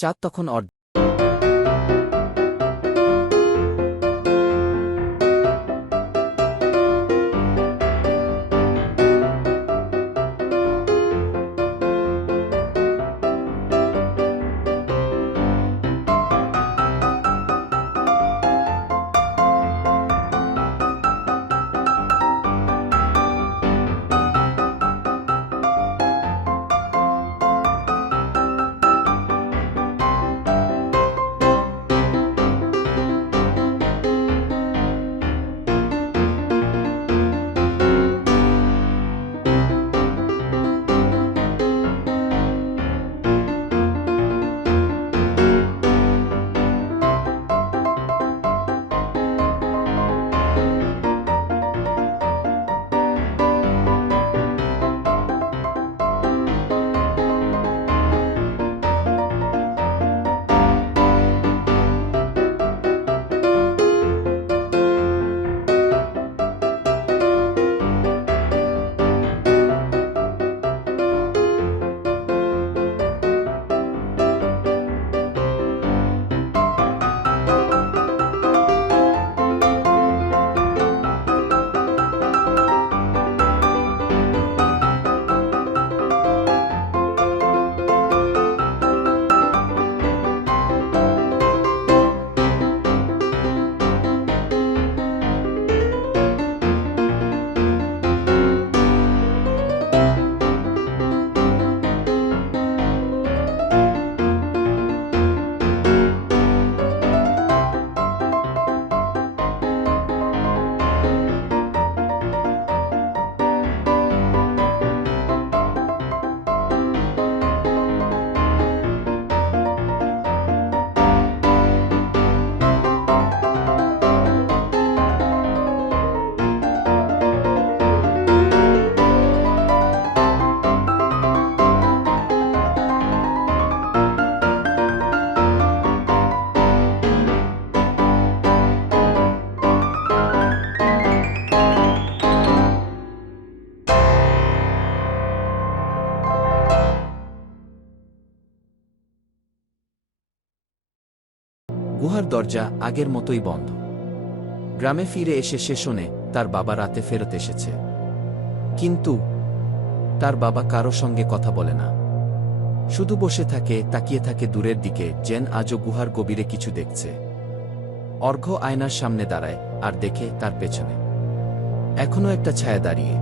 চাঁদ তখন অর গুহার দরজা আগের মতোই বন্ধ। গ্রামে ফিরে এসে সে শোনে, তার বাবা রাতে ফেরত এসেছে। কিন্তু তার বাবা কারও সঙ্গে কথা বলে না। শুধু বসে থাকে, তাকিয়ে থাকে দূরের দিকে জেন আজও গুহার গভীরে কিছু দেখছে। অর্ঘ্য আয়নার সামনে দাঁড়ায় আর দেখে তার পেছনে। এখনও একটা ছায়া দাঁড়িয়ে।